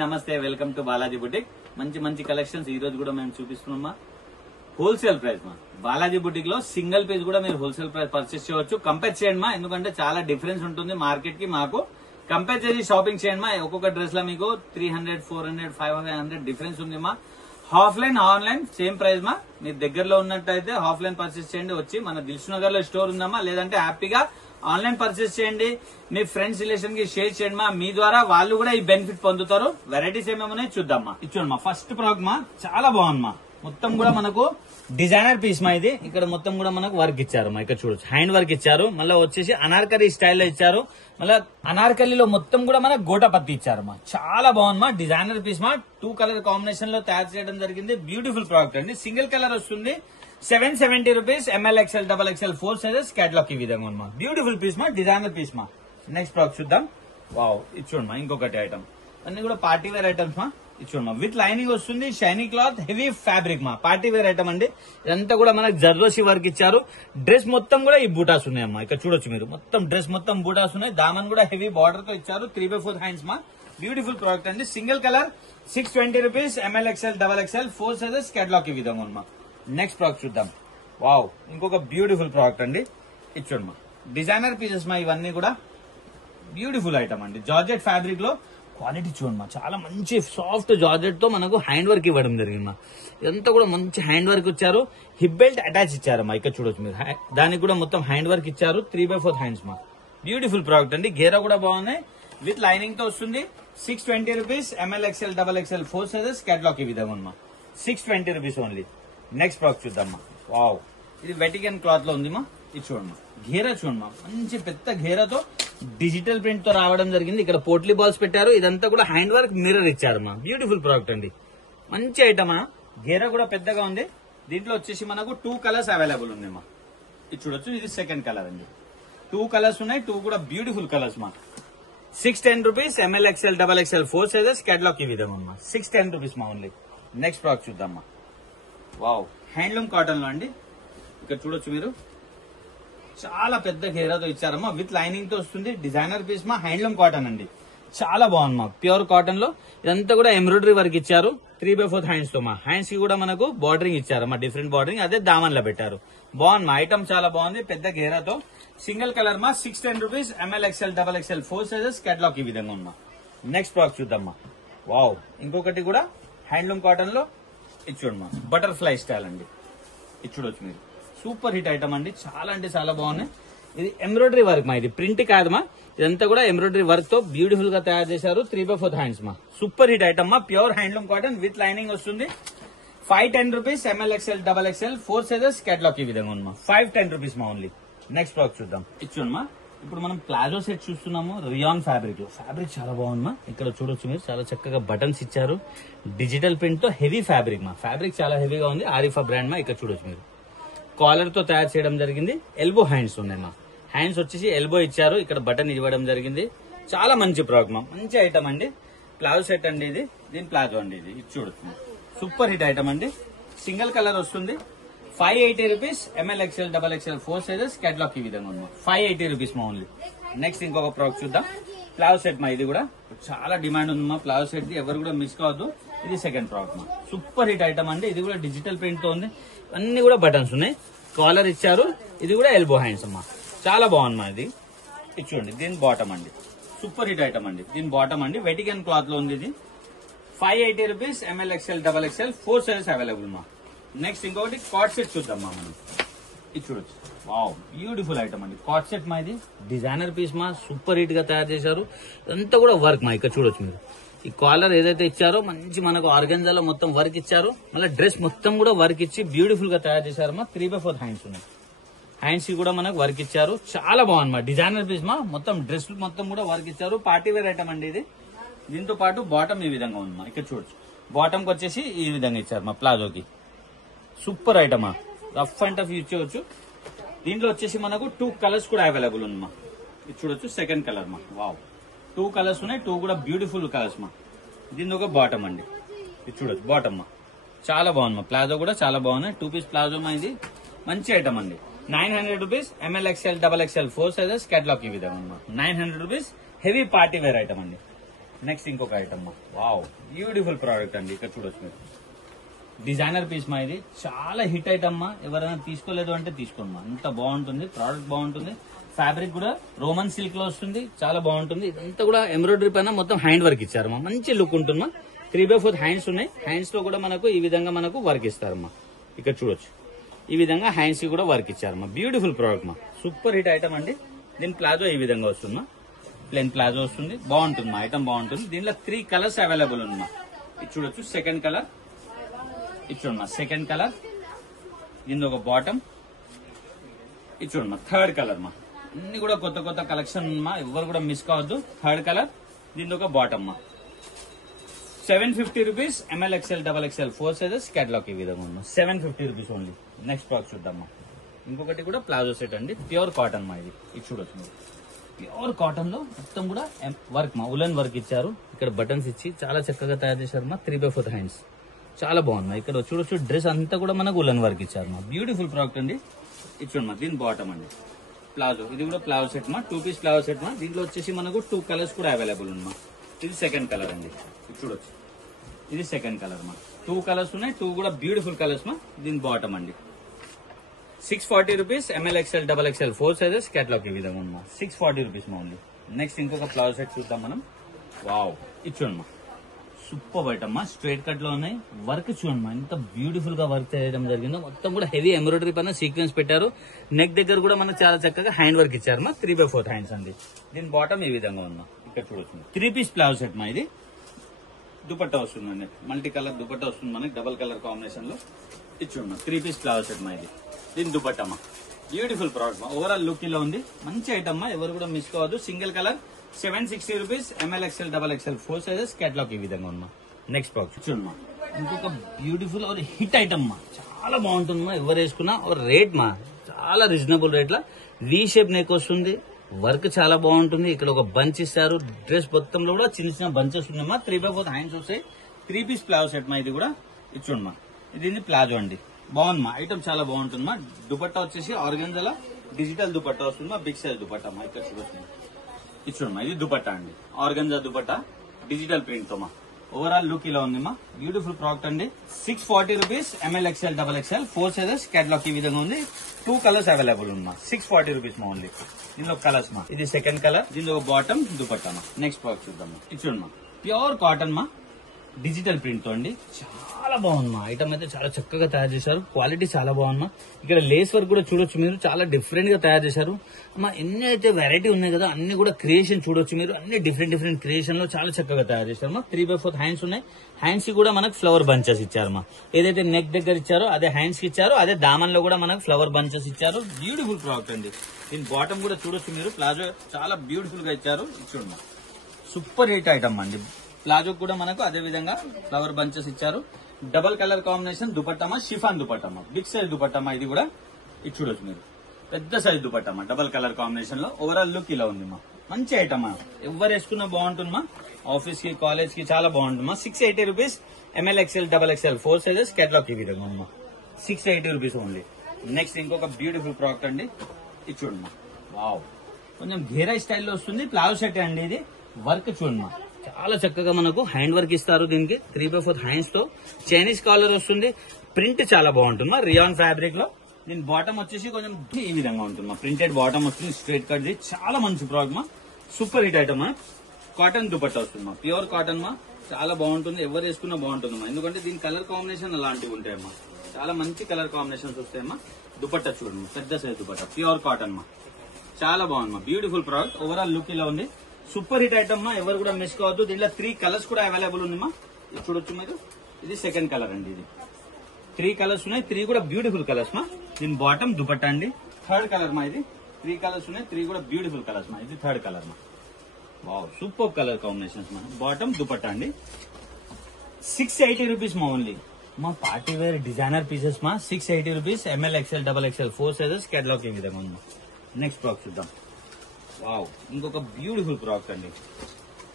నమస్తే, welcome to Balaji boutique. మంచి మంచి కలెక్షన్స్ ఈ రోజు కూడా మేము చూపిస్తున్నామా. హోల్సేల్ ప్రైస్ మా బాలాజీ బుటిక్ లో సింగిల్ పీస్ కూడా మీరు హోల్సేల్ ప్రైస్ పర్చేస్ చేయవచ్చు. కంపేర్ చేయండి మా, ఎందుకంటే చాలా డిఫరెన్స్ ఉంటుంది మార్కెట్ కి మాకు. కంపేర్ చేసి షాపింగ్ చేయండి మా. ఒక్కొక్క డ్రెస్ లో మీకు 300, 400, 500 డిఫరెన్స్ ఉంది మా. ఆఫ్లైన్ ఆన్లైన్ సేమ్ ప్రైస్ మా. మీరు దగ్గరలో ఉన్నట్టయితే ఆఫ్లైన్ పర్చేస్ చేయండి. వచ్చి మన దిల్సునగర్ లో స్టోర్ ఉందమ్మా, లేదంటే హ్యాపీగా ఆన్లైన్ పర్చేస్ చేయండి. మీ ఫ్రెండ్స్ రిలేషన్ కి షేర్ చేయండి మా. మీ ద్వారా వాళ్ళు కూడా ఈ బెనిఫిట్ పొందుతారు. వెరైటీస్ ఏమేమున్నాయి చూద్దామా. ఇచ్చోండి మా. ఫస్ట్ ప్రోడక్ట్ మా చాలా బాగుంది మా. మొత్తం కూడా మనకు డిజైనర్ పీస్ మా. ఇది ఇక్కడ మొత్తం కూడా మనకు వర్క్ ఇచ్చారు మా. ఇక్కడ చూడొచ్చు హ్యాండ్ వర్క్ ఇచ్చారు. మళ్ళీ వచ్చేసి అనార్కలి స్టైల్లో ఇచ్చారు. మళ్ళీ అనార్కలిలో మొత్తం కూడా మనకు గోటాపత్తి ఇచ్చారు మా. చాలా బాగుంది మా. డిజైనర్ పీస్ మా. 2 కలర్ కాంబినేషన్ లో తయారు చేయడం జరిగింది. బ్యూటిఫుల్ ప్రోడక్ట్ అండి. సింగిల్ కలర్ వస్తుంది. 770 rupees. ML, XL, XXL 4 sizes catalogue ఈ విధంగా ఉంది మా. బ్యూటిఫుల్ పీస్ మా. డిజైనర్ పీస్ మా. నెక్స్ట్ ప్రోడక్ట్ చూద్దాం. వావ్, ఇది చూడండి మా. ఇంకొకటి ఐటమ్ అన్ని కూడా పార్టీ వేర్ ఐటమ్స్ మా. ఇది చూడండి మా. విత్ లైనింగ్ వస్తుంది. షైనీ క్లాత్, హెవీ ఫ్యాబ్రిక్ మా. పార్టీ వేర్ ఐటమ్ అండి. ఇదంతా కూడా మనకు జర్దోసి వర్క్ ఇచ్చారు. డ్రెస్ మొత్తం కూడా ఈ బూటాస్ ఉన్నాయమ్మా. ఇక్కడ చూడొచ్చు మీరు. మొత్తం డ్రెస్ మొత్తం బూటాస్ ఉన్నాయి. దామన్ కూడా హెవీ బార్డర్ తో ఇచ్చారు. 3/4 హ్యాండ్స్ మా. బ్యూటిఫుల్ ప్రోడక్ట్ అండి. Single colour 620 rupees. ML, XL, XXL 4 sizes catalogue ఈ విధంగా ఉంది మా. నెక్స్ట్ ప్రోడక్ట్ చూద్దాం. వావ్, ఇంకొక బ్యూటిఫుల్ ప్రోడక్ట్ అండి. ఇచ్చోండి మా. డిజైనర్ పీసెస్ మా. ఇవన్నీ కూడా బ్యూటిఫుల్ ఐటమ్ అండి. జార్జెట్ ఫ్యాబ్రిక్ లో క్వాలిటీ చూడండి మా. చాలా మంచి సాఫ్ట్ జార్జెట్ తో మనకు హ్యాండ్ వర్క్ ఇవ్వడం జరిగింది మా. ఇదంతా కూడా మంచి హ్యాండ్ వర్క్ ఇచ్చారు. హిప్ బెల్ట్ అటాచ్ ఇచ్చారు మా. ఇక్కడ చూడొచ్చు మీరు. దానికి కూడా మొత్తం హ్యాండ్ వర్క్ ఇచ్చారు. 3/4 హ్యాండ్స్ మా. బ్యూటిఫుల్ ప్రోడక్ట్ అండి. గేరా కూడా బాగున్నాయి. విత్ లైనింగ్ తో వస్తుంది. 620 rupees. ML, XL, XXL 4 sizes catalogue ఈ విధంగా ఉంది మా. 620 రూపీస్ ఓన్లీ. నెక్స్ట్ ప్రోడక్ట్ చూద్దామా. వావ్, ఇది వెటికన్ క్లాత్ లో ఉంది మా. ఇది చూడమ్మా. ఘేరా చూడమ్మా. మంచి పెద్ద ఘేరాతో డిజిటల్ ప్రింట్ తో రావడం జరిగింది. ఇక్కడ పోట్లీ బాల్స్ పెట్టారు. ఇదంతా కూడా హ్యాండ్ వర్క్ మిర్రర్ ఇచ్చారు మా. బ్యూటిఫుల్ ప్రోడక్ట్ అండి. మంచి ఐటమ్. ఘేరా కూడా పెద్దగా ఉంది. దీంట్లో వచ్చేసి మనకు 2 కలర్స్ అవైలబుల్ ఉంది మా. ఇది చూడొచ్చు. ఇది సెకండ్ కలర్ అండి. 2 కలర్స్ ఉన్నాయి. 2 కూడా బ్యూటిఫుల్ కలర్స్ మా. 610 rupees. ML, XL, XXL 4 sizes catalogue ఈ విధంగా ఉంది మా. 610 రూపీస్ మా ఓన్లీ. నెక్స్ట్ ప్రోడక్ట్ చూద్దామా. వావ్, హ్యాండ్లూమ్ కాటన్ లో అండి. ఇక్కడ చూడొచ్చు మీరు. చాలా పెద్ద ఘేరాతో ఇచ్చారమ్మా. విత్ లైనింగ్ తో వస్తుంది. డిజైనర్ పీస్ మా. హ్యాండ్లూమ్ కాటన్ అండి. చాలా బాగుంది మా. ప్యూర్ కాటన్ లో ఇదంతా కూడా ఎంబ్రాయిడరీ వర్క్ ఇచ్చారు. 3/4 హ్యాండ్స్ తో మా. హ్యాండ్స్ కి కూడా మనకు బార్డరింగ్ ఇచ్చారు మా. Different bordering. అదే దామన్ లో పెట్టారు. బాగుంది మా. ఐటమ్ చాలా బాగుంది. పెద్ద ఘేరాతో. సింగిల్ కలర్ మా. 610 rupees. ML, XL, XXL 4 sizes catalogue ఈ విధంగా ఉంది మా. నెక్స్ట్ ప్రోడక్ట్ చూద్దామా. వావ్, ఇంకొకటి కూడా హ్యాండ్లూమ్ కాటన్ లో. ఇది చూడమ్మా. బటర్ఫ్లై స్టైల్ అండి. ఇది చూడొచ్చు మీరు. సూపర్ హిట్ ఐటమ్ అండి. చాలా అంటే చాలా బాగున్నాయి. ఇది ఎంబ్రాయిడరీ వర్క్ మా. ఇది ప్రింట్ కాదు మా. ఇదంతా కూడా ఎంబ్రాయిడరీ వర్క్ తో బ్యూటిఫుల్ గా తయారు చేశారు. 3/4 హ్యాండ్స్ మా. సూపర్ హిట్ ఐటమ్ మా. Pure handloom cotton with lining వస్తుంది. 510 rupees. ML, XL, XXL 4 sizes catalogue ఈ విధంగా ఉంది మా. 510 రూపీస్ మా ఓన్లీ. నెక్స్ట్ ప్రోడక్ట్ చూద్దాం. ఇచ్చోండి మా. ఇప్పుడు మనం ప్లాజో సెట్ చూస్తున్నాము. రియాన్ ఫ్యాబ్రిక్ లో. ఫ్యాబ్రిక్ చాలా బాగుంది మా. ఇక్కడ చూడొచ్చు మీరు. చాలా చక్కగా బటన్స్ ఇచ్చారు. డిజిటల్ ప్రింట్ తో హెవీ ఫ్యాబ్రిక్ మా. ఫ్యాబ్రిక్ చాలా హెవీగా ఉంది. ఆరిఫా బ్రాండ్ మా. ఇక్కడ చూడొచ్చు మీరు. కాలర్ తో తయారు చేయడం జరిగింది. ఎల్బో హ్యాండ్స్ ఉన్నాయి మా. హ్యాండ్స్ వచ్చేసి ఎల్బో ఇచ్చారు. ఇక్కడ బటన్ ఇవ్వడం జరిగింది. చాలా మంచి ప్రోడక్ట్ మా. మంచి ఐటమ్ అండి. ప్లాజో సెట్ అండి ఇది. దీని ప్లాజో అండి ఇది. ఇది చూడొచ్చు. సూపర్ హిట్ ఐటమ్ అండి. సింగిల్ కలర్ వస్తుంది. 580 rupees. ML, XL, XXL 4 sizes catalogue ఈ విధంగా ఉంది. 580 రూపీస్ మా ఓన్లీ. నెక్స్ట్ ఇంకొక ప్రోడక్ట్ చూద్దాం. ప్లాజో సెట్ మా. ఇది కూడా చాలా డిమాండ్ ఉంది మా. ప్లాజో సెట్ ఎవరు కూడా మిస్ కావద్దు. ఇది సెకండ్ ప్రోడక్ట్ మా. సూపర్ హిట్ ఐటమ్ అండి. ఇది కూడా డిజిటల్ ప్రింట్ తో ఉంది. అన్ని కూడా బటన్స్ ఉన్నాయి. కాలర్ ఇచ్చారు. ఇది కూడా ఎల్బో హ్యాండ్స్ అమ్మా. చాలా బాగుంది మా. ఇది చూడండి. దీని బాటమ్ అండి. సూపర్ హిట్ ఐటమ్ అండి. దీని బాటమ్ అండి. వెటికన్ క్లాత్ లో ఉంది ఇది. 580 rupees. ML, XL, XXL 4 sizes available మా. నెక్స్ట్ ఇంకొకటి కాట్ సెట్ చూద్దాం మా. మనం ఇది చూడొచ్చు. వావ్, బ్యూటిఫుల్ ఐటమ్ అండి. కాట్ సెట్ మా. ఇది డిజైనర్ పీస్ మా. సూపర్ హిట్ గా తయారు చేశారు. ఇదంతా కూడా వర్క్ మా. ఇక్కడ చూడొచ్చు మీరు. ఈ కాలర్ ఏదైతే ఇచ్చారో మంచి మనకు ఆర్గంజాలో మొత్తం వర్క్ ఇచ్చారు. మళ్ళీ డ్రెస్ మొత్తం కూడా వర్క్ ఇచ్చి బ్యూటిఫుల్ గా తయారు చేశారు మా. 3/4 హ్యాండ్స్ ఉన్నాయి. హ్యాండ్స్ కి కూడా మనకు వర్క్ ఇచ్చారు. చాలా బాగుంది మా. డిజైనర్ పీస్ మా. మొత్తం డ్రెస్ మొత్తం కూడా వర్క్ ఇచ్చారు. పార్టీ వేర్ ఐటమ్ అండి ఇది. దీంతో పాటు బాటమ్ ఈ విధంగా ఉంది మా. ఇక్కడ చూడొచ్చు. బాటమ్ కి వచ్చేసి ఈ విధంగా ఇచ్చారు మా. ప్లాజోకి super item. Rough and tough use చేయవచ్చు. దీంట్లో వచ్చేసి మనకు 2 కలర్స్ కూడా అవైలబుల్ ఉంది మా. ఇది చూడొచ్చు. సెకండ్ కలర్ మా. వావ్, 2 కలర్స్ ఉన్నాయి. 2 కూడా బ్యూటిఫుల్ కలర్స్ మా. దీని ఒక బాటమ్ అండి. ఇది చూడొచ్చు. బాటమ్ మా. చాలా బాగుంది మా. ప్లాజో కూడా చాలా బాగున్నాయి. 2 పీస్ ప్లాజో మా. ఇది మంచి ఐటమ్ అండి. 900 rupees. ML, XL, XXL 4 sizes catalogue ఈ విధంగా ఉంది మా. 900 rupees. Heavy party wear item అండి. నెక్స్ట్ ఇంకొక ఐటమ్ వావ్ బ్యూటిఫుల్ ప్రోడక్ట్ అండి. ఇక్కడ చూడొచ్చు మీరు డిజైనర్ పీస్ మా ఇది చాలా హిట్ ఐటమ్ మా. ఎవరైనా తీసుకోలేదు అంటే తీసుకోండి మా. అంత బాగుంటుంది ప్రోడక్ట్, బాగుంటుంది. ఫ్యాబ్రిక్ కూడా రోమన్ సిల్క్ లో వస్తుంది, చాలా బాగుంటుంది. ఇదంతా కూడా ఎంబ్రాయిడరీ పైన మొత్తం హ్యాండ్ వర్క్ ఇచ్చారు మా. మంచి లుక్ ఉంటుంది మా. 3/4 హ్యాండ్స్ ఉన్నాయి. హ్యాండ్స్ లో కూడా మనకు ఈ విధంగా మనకు వర్క్ ఇస్తారు మా. ఇక్కడ చూడొచ్చు ఈ విధంగా హ్యాండ్స్ కి కూడా వర్క్ ఇచ్చారు మా. బ్యూటిఫుల్ ప్రోడక్ట్ మా. సూపర్ హిట్ ఐటమ్ అండి. దీని ప్లాజో ఈ విధంగా వస్తుంది మా. ప్లెయిన్ ప్లాజో వస్తుంది, బాగుంటుంది మా. ఐటమ్ బాగుంటుంది. దీనిలో 3 కలర్స్ అవైలబుల్ ఉంది మా. ఇది చూడొచ్చు సెకండ్ కలర్, ఇది చూడండి మా సెకండ్ కలర్. దీని ఒక బాటమ్, ఇది చూడండి మా థర్డ్ కలర్ మా. అన్ని కూడా కొత్త కొత్త కలెక్షన్ మా. ఎవరు కూడా మిస్ కావద్దు. థర్డ్ కలర్, దీని ఒక బాటమ్ మా. 750 rupees. ML XL XXL 4 sizes. Catalogue ఈ విధంగా ఉంది. 750 రూపీస్ ఓన్లీ. నెక్స్ట్ బాక్స్ చూద్దామా. ఇంకొకటి కూడా ప్లాజో సెట్ అండి. ప్యూర్ కాటన్ మా. ఇది చూడొచ్చు మీరు. ప్యూర్ కాటన్ లో మొత్తం కూడా వర్క్ మా. ఉలన్ వర్క్ ఇచ్చారు. ఇక్కడ బటన్స్ ఇచ్చి చాలా చక్కగా తయారు చేశారు మా. 3/4 హ్యాండ్స్ చాలా బాగుంది. ఇక్కడ చూడొచ్చు డ్రెస్ అంతా కూడా మనకు ఉలన్ వర్క్ ఇచ్చారు మా. బ్యూటిఫుల్ ప్రోడక్ట్ అండి. ఇది చూడమ్మా. దీని బాటమ్ అండి ప్లాజో. ఇది కూడా ప్లాజో సెట్ మా. 2 పీస్ ప్లాజో సెట్ మా. దీంట్లో వచ్చేసి మనకు 2 కలర్స్ కూడా అవైలబుల్ ఉంది మా. ఇది సెకండ్ కలర్ అండి. ఇది చూడొచ్చు ఇది సెకండ్ కలర్ మా. 2 కలర్స్ ఉన్నాయి. 2 కూడా బ్యూటిఫుల్ కలర్స్ మా. దీని బాటమ్ అండి. 640 rupees. ML XL XXL 4 sizes. Catalogue ఈ విధంగా ఉంది మా. 640 రూపీస్ మా ఓన్లీ. నెక్స్ట్ ఇంకొక ప్లాజో సెట్ చూద్దాం మనం. వావ్ ఇది చూడండి మా. సూపర్ ఐటమ్ మా. స్ట్రైట్ కట్ లో ఉన్నాయి. వర్క్ చూడండి మా. ఎంత బ్యూటిఫుల్ గా వర్క్ చేయడం జరిగిందో. మొత్తం కూడా హెవీ ఎంబ్రాయిడరీ పైన సీక్వెన్స్ పెట్టారు. నెక్ దగ్గర కూడా మనకు చాలా చక్కగా హ్యాండ్ వర్క్ ఇచ్చారు మా. 3/4 హ్యాండ్స్ అండి. దీని బాటమ్ ఈ విధంగా ఉంది. ఇక్కడ చూడొచ్చు 3 పీస్ ప్లాజో సెట్ మా. ఇది దుపట్టా వస్తుందండి. మల్టీ కలర్ దుపట్టా వస్తుంది మనకి. డబల్ కలర్ కాంబినేషన్ లో. ఇది చూడమ్మా 3 పీస్ ప్లాజో సెట్ మా. ఇది దీని దుపట్టా మా. బ్యూటిఫుల్ ప్రోడక్ట్ మా. ఓవరాల్ లుక్ ఇలా ఉంది. మంచి ఐటమ్ మా. ఎవరు కూడా మిస్ కావద్దు. Single colour 760 rupees. ML XL XXL 4 sizes. Catalogue ఈ విధంగా ఉన్నా. నెక్స్ట్ బాక్స్ చూడమ్మా. ఇంకొక బ్యూటిఫుల్ और హిట్ ఐటమ్ మా. చాలా బాగుంటుంది మా. ఎవరు వేసుకున్నా రేట్ మా చాలా రీజనబుల్ రేట్ లా. వి షేప్ నెక్ వస్తుంది. వర్క్ చాలా బాగుంటుంది. ఇక్కడ ఒక బంచ్ ఇస్తారు. డ్రెస్ మొత్తంలో కూడా చిన్న చిన్న బంచెస్ ఉన్నాయమ్మా. 3/4 హ్యాండ్స్ వస్తాయి. 3 పీస్ ప్లాజో సెట్ మా. ఇది కూడా ఇచ్చుండమ్మా. ఇది ప్లాజో అండి. బాగుంది మా. ఐటమ్ చాలా బాగుంటుంది మా. దుపట్టా వచ్చేసి ఆర్గంజాలో డిజిటల్ దుపట్టా వస్తుంది మా. బిగ్ సైజ్ దుపట్టా మా. ఇక్కడ చూడొచ్చు ఇచ్చుండమ్మా. ఇది దుపట్టా అండి. ఆర్గంజా దుపట్టా డిజిటల్ ప్రింట్ తో మా. ఓవరాల్ లుక్ ఇలా ఉంది మా. బ్యూటిఫుల్ ప్రోడక్ట్ అండి. 640 rupees. ML XL XXL 4 sizes. Catalogue ఈ విధంగా ఉంది. 2 కలర్స్ అవైలబుల్ ఉంది మా. 640 రూపీస్ మా ఓన్లీ. దీనిలో కలర్స్ మా. ఇది సెకండ్ కలర్. దీనిలో బాటమ్ దుపట్టా మా. నెక్స్ట్ ప్రోడక్ట్ చూద్దాం. ఇచ్చుండి మా. ప్యూర్ కాటన్ మా. డిజిటల్ ప్రింట్ తో అండి. చాలా బాగుంది మా. ఐటమ్ అయితే చాలా చక్కగా తయారు చేశారు. క్వాలిటీ చాలా బాగుంది మా. ఇక్కడ లేస్ వర్క్ కూడా చూడొచ్చు మీరు. చాలా డిఫరెంట్ గా తయారు చేశారు అమ్మా. ఎన్ని అయితే వెరైటీ ఉన్నాయి కదా అన్ని కూడా క్రియేషన్ చూడొచ్చు మీరు. అన్ని డిఫరెంట్ క్రియేషన్ లో చాలా చక్కగా తయారు చేశారు మా. 3/4 హ్యాండ్స్ ఉన్నాయి. హ్యాండ్స్ కి కూడా మనకు ఫ్లవర్ బంచెస్ ఇచ్చారు మా. ఏదైతే నెక్ దగ్గర ఇచ్చారో అదే హ్యాండ్స్ కి ఇచ్చారు. అదే దామన్ లో కూడా మనకు ఫ్లవర్ బంచెస్ ఇచ్చారు. బ్యూటిఫుల్ ప్రోడక్ట్ అండి. దీని బాటమ్ కూడా చూడొచ్చు మీరు. ప్లాజో చాలా బ్యూటిఫుల్ గా ఇచ్చారు. చూడండి సూపర్ హిట్ ఐటమ్ అండి. ప్లాజో కూడా మనకు అదే విధంగా ఫ్లవర్ బంచెస్ ఇచ్చారు. డబల్ కలర్ కాంబినేషన్ దుపట్టమా. షిఫాన్ దుపట్టమా. బిగ్ సైజ్ దుపట్టమా. ఇది కూడా ఇది చూడొచ్చు మీరు. పెద్ద సైజ్ దుపట్టమా. డబల్ కలర్ కాంబినేషన్ లో. ఓవరాల్ లుక్ ఇలా ఉంది మా. మంచి ఐటమ్ మా. ఎవరు వేసుకున్నా బాగుంటుంది మా. ఆఫీస్ కి కాలేజ్ కి చాలా బాగుంటుంది మా. 680 rupees. ML XL XXL 4 sizes. Catalogue ఈ విధంగా ఉంది మా. 680 రూపీస్ ఓన్లీ. నెక్స్ట్ ఇంకొక బ్యూటిఫుల్ ప్రోడక్ట్ అండి. ఇది చూడండి మా. వావ్ కొంచెం ఘేరా స్టైల్లో వస్తుంది. ప్లాజో సెట్ అండి. ఇది వర్క్ చూడండి మా. చాలా చక్కగా మనకు హ్యాండ్ వర్క్ ఇస్తారు. దీనికి 3/4 హ్యాండ్స్ తో చైనీస్ కాలర్ వస్తుంది. ప్రింట్ చాలా బాగుంటుంది మా. రియాన్ ఫ్యాబ్రిక్ లో. దీని బాటమ్ వచ్చేసి కొంచెం ఈ విధంగా ఉంటుంది మా. ప్రింటెడ్ బాటమ్ వస్తుంది. స్ట్రైట్ కట్ ది చాలా మంచి ప్రోడక్ట్ మా. సూపర్ హిట్ ఐటమ్ మా. కాటన్ దుపట్టా వస్తుంది మా. ప్యూర్ కాటన్ మా. చాలా బాగుంటుంది. ఎవరు వేసుకున్నా బాగుంటుంది మా. ఎందుకంటే దీని కలర్ కాంబినేషన్ అలాంటివి ఉంటాయమ్మా. చాలా మంచి కలర్ కాంబినేషన్స్ వస్తాయమ్మా. దుపట్టా చూడండి. పెద్ద సైజ్ దుపట్టా. ప్యూర్ కాటన్ మా. చాలా బాగుంది మా. Beautiful product. ఓవరాల్ లుక్ ఇలా ఉంది. సూపర్ హిట్ ఐటమ్ మా. ఎవరు కూడా మిస్ కావద్దు. దీంట్లో 3 కలర్స్ కూడా అవైలబుల్ ఉంది మా. ఇది చూడొచ్చు మీరు. ఇది సెకండ్ కలర్ అండి. ఇది 3 కలర్స్ ఉన్నాయి. 3 కూడా బ్యూటిఫుల్ కలర్స్ మా. దీని బాటమ్ దుపట్టా అండి. థర్డ్ కలర్ మా. ఇది 3 కలర్స్ ఉన్నాయి. 3 కూడా బ్యూటిఫుల్ కలర్స్ మా. ఇది థర్డ్ కలర్ మా. వావ్ సూపర్ కలర్ కాంబినేషన్స్ మా. బాటమ్ దుపట్టా అండి. 680 రూపీస్ మా ఓన్లీ. మా పార్టీ వేర్ డిజైనర్ పీసెస్ మా. 680 rupees. ML XL XXL 4 sizes. Catalogue ఈ విధంగా ఉంది. నెక్స్ట్ ప్రోడక్ట్ చూద్దాం. వావ్ ఇంకొక బ్యూటిఫుల్ ప్రోడక్ట్ అండి.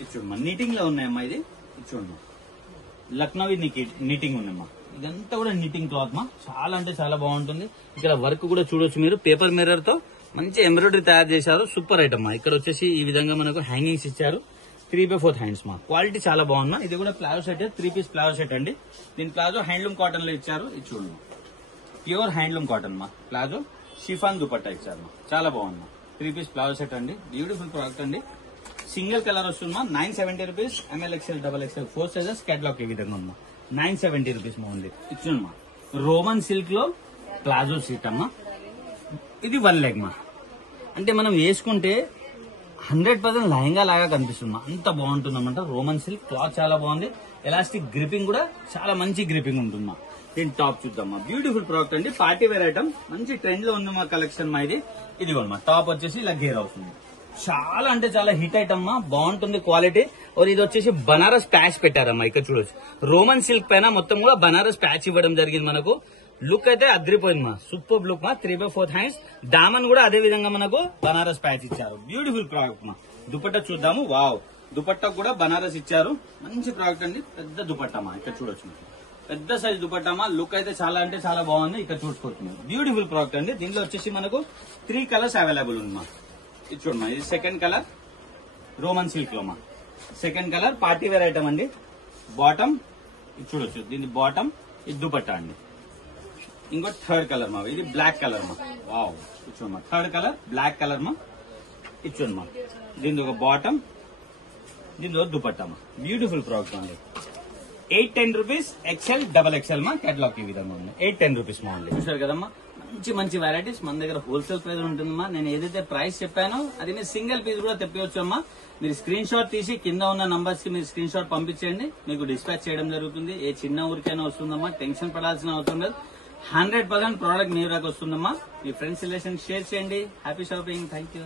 ఇది చూడమ్మా. నీటింగ్ లో ఉన్నాయమ్మా. ఇది చూడమ్మా. లక్నోవి నీటింగ్ ఉన్నాయమ్మా. ఇదంతా కూడా నీటింగ్ క్లాత్ మా. చాలా అంటే చాలా బాగుంటుంది. ఇక్కడ వర్క్ కూడా చూడొచ్చు మీరు. పేపర్ మిర్రర్ తో మంచి ఎంబ్రాయిడరీ తయారు చేశారు. సూపర్ ఐటమ్ మా. ఇక్కడ వచ్చేసి ఈ విధంగా మనకు హ్యాంగింగ్స్ ఇచ్చారు. 3/4 హ్యాండ్స్ మా, క్వాలిటీ చాలా బాగుంది. ఇది కూడా palazzo set, 3 piece palazzo set అండి. దీని ప్లాజో హ్యాండ్లూమ్ కాటన్ లో ఇచ్చారు. ఇది చూడండి, ప్యూర్ హ్యాండ్లూమ్ కాటన్ మా. ప్లాజో షిఫాన్ దుపట్టా ఇచ్చారు మా, చాలా బాగుంది. 3 పీస్ ప్లాజో సెట్ అండి, బ్యూటిఫుల్ ప్రోడక్ట్ అండి. సింగిల్ కలర్ వస్తుంది మా, 970 rupees. ML XL XXL 4 sizes. Catalogue ఈ విధంగా ఉందా, 970 రూపీస్ మా ఉంది. ఇచ్చింది మా, రోమన్ సిల్క్ లో ప్లాజో సీట్ అమ్మా. ఇది 1 లెగ్ మా, అంటే మనం వేసుకుంటే 100% లెహంగా లాగా కనిపిస్తుంది మా, అంత బాగుంటుంది అన్నమాట. రోమన్ సిల్క్ క్లాత్ చాలా బాగుంది. ఎలాస్టిక్ గ్రిపింగ్ కూడా చాలా మంచి గ్రిపింగ్ ఉంటుంది మా. దీని టాప్ చూద్దామా, బ్యూటిఫుల్ ప్రోడక్ట్ అండి. పార్టీ వేర్ ఐటమ్, మంచి ట్రెండ్ లో ఉంది మా కలెక్షన్ మా. ఇదిగోండి మా, టాప్ వచ్చేసి ఇలా గేర్ అవుతుంది. చాలా అంటే చాలా హిట్ ఐటమ్ మా, బాగుంటుంది క్వాలిటీ. ఇది వచ్చేసి బనారస్ ప్యాచ్ పెట్టారమ్మా, ఇక్కడ చూడొచ్చు. రోమన్ సిల్క్ పైన మొత్తం కూడా బనారస్ ప్యాచ్ ఇవ్వడం జరిగింది మనకు. లుక్ అయితే అద్రిపోయింది మా, సూపర్ లుక్ మా. 3/4 హ్యాండ్స్, దామన్ కూడా అదే విధంగా మనకు బనారస్ ప్యాచ్ ఇచ్చారు. బ్యూటిఫుల్ ప్రోడక్ట్ మా. దుపట్టా చూద్దాము. వావ్, దుపట్టా కూడా బనారస్ ఇచ్చారు. మంచి ప్రోడక్ట్ అండి. పెద్ద దుపట్టా మా, ఇక్కడ చూడొచ్చు. పెద్ద సైజ్ దుపట్టా మా, లుక్ అయితే చాలా అంటే చాలా బాగుంది. ఇక్కడ చూసుకోవచ్చు, బ్యూటిఫుల్ ప్రోడక్ట్ అండి. దీంట్లో వచ్చేసి మనకు 3 కలర్స్ అవైలబుల్ ఉంది మా. ఇది చూడమ్మా, ఇది సెకండ్ కలర్ రోమన్ సిల్క్ లో మా. Second colour party wear item అండి. బాటమ్ ఇది చూడొచ్చు, దీని బాటమ్, ఇది దుపట్టా అండి. ఇంకో థర్డ్ కలర్ మా, ఇది బ్లాక్ కలర్ మా. వావ్, చూడమ్మా, థర్డ్ కలర్ బ్లాక్ కలర్ మా. ఇది చూడమ్మా, దీని ఒక బాటమ్, దీని దుపట్టా మా. బ్యూటిఫుల్ ప్రోడక్ట్ అండి. 810 రూపీస్. XL XXL మా, కేటలాగ్ ఈ విధంగా ఉంది. 810 రూపీస్ మా ఉంది. చూసారు కదమ్మా, మంచి మంచి వెరైటీస్ మన దగ్గర హోల్సేల్ ప్రైస్ ఉంటుందమ్మా. నేను ఏదైతే ప్రైస్ చెప్పానో అది మీరు సింగిల్ పీస్ కూడా తెప్పించవచ్చు అమ్మా. మీరు స్క్రీన్ షాట్ తీసి కింద ఉన్న నంబర్స్ కి మీరు స్క్రీన్ షాట్ పంపించండి, మీకు డిస్పాచ్ చేయడం జరుగుతుంది. ఏ చిన్న ఊరికైనా వస్తుందమ్మా, టెన్షన్ పడాల్సిన అవసరం లేదు. 100% ప్రోడక్ట్ మీ వరకు వస్తుందమ్మా. మీ ఫ్రెండ్స్ రిలేషన్ షేర్ చేయండి. Happy shopping. Thank you.